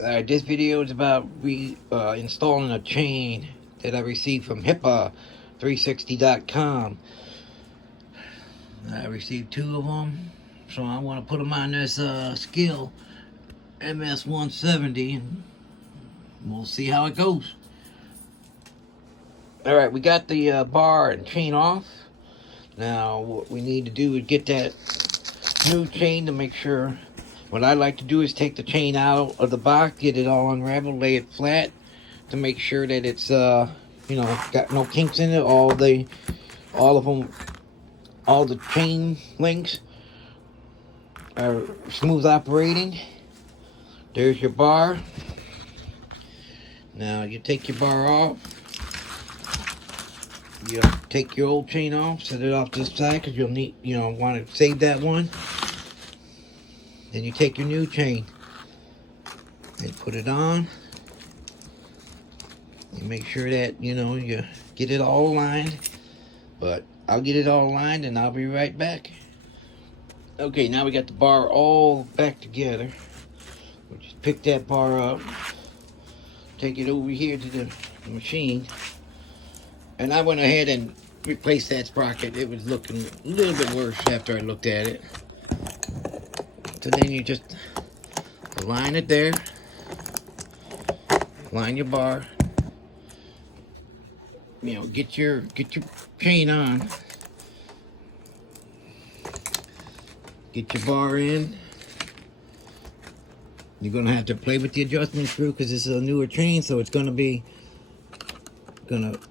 This video is about installing a chain that I received from Hipa 360.com. I received 2 of them, so I want to put them on this stihl ms170, and we'll see how it goes. Alright, we got the bar and chain off. Now what we need to do is get that new chain to make sure. What I like to do is take the chain out of the box, get it all unraveled, lay it flat to make sure that it's got no kinks in it. All the chain links are smooth operating. There's your bar. Now you take your bar off. You take your old chain off, set it off to the side because you'll want to save that one. Then you take your new chain and put it on. You make sure that you get it all aligned. But I'll get it all aligned and I'll be right back. Okay, now we got the bar all back together. We'll just pick that bar up, take it over here to the machine, and I went ahead and replaced that sprocket. It was looking a little bit worse after I looked at it. So then you just align it there, line your bar, get your chain on, get your bar in. You're gonna have to play with the adjustment screw because this is a newer chain, so it's gonna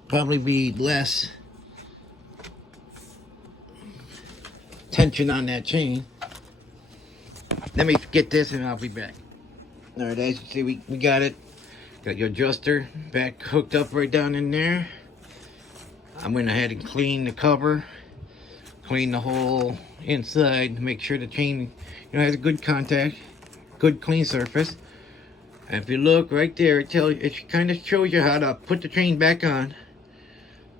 probably be less tension on that chain. Let me get this and I'll be back. Alright, as you see, we got it. Got your adjuster back hooked up right down in there. I went ahead and cleaned the cover, cleaned the whole inside to make sure the chain has a good contact, good clean surface. And if you look right there, it kind of shows you how to put the chain back on.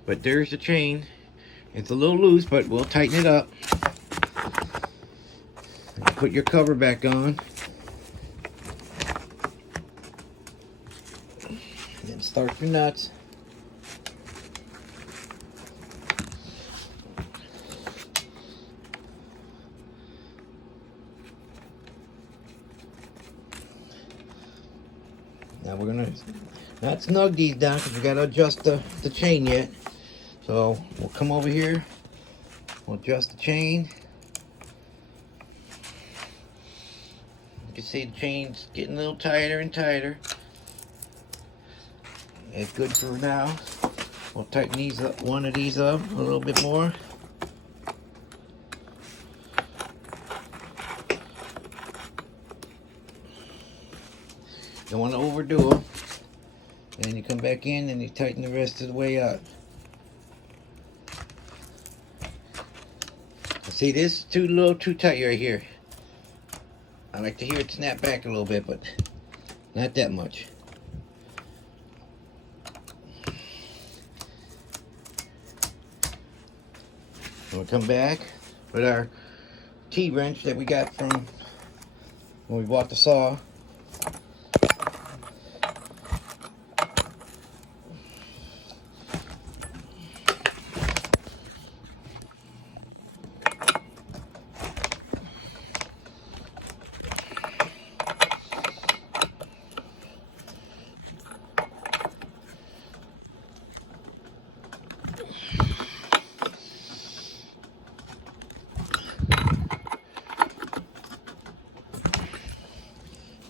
But there's the chain. It's a little loose, but we'll tighten it up. Put your cover back on. And then start your nuts. Now we're gonna not snug these down because we gotta adjust the chain yet. So we'll come over here, we'll adjust the chain. You can see the chain's getting a little tighter and tighter. It's good for now. We'll tighten these up, one of these up a little bit more. Don't want to overdo them. Then you come back in and you tighten the rest of the way up. See, this is a little too tight right here. I like to hear it snap back a little bit, but not that much. We'll come back with our T-wrench that we got from when we bought the saw.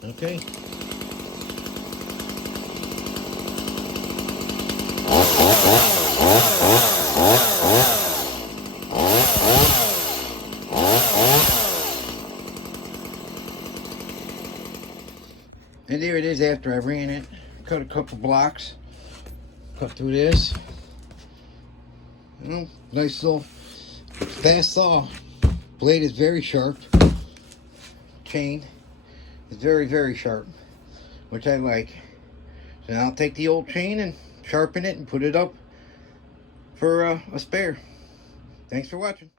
Okay. And there it is after I ran it. Cut a couple blocks. Cut through this. Nice little fast saw. Blade is very sharp. Chain is very, very sharp, which I like. So now I'll take the old chain and sharpen it and put it up for a spare. Thanks for watching.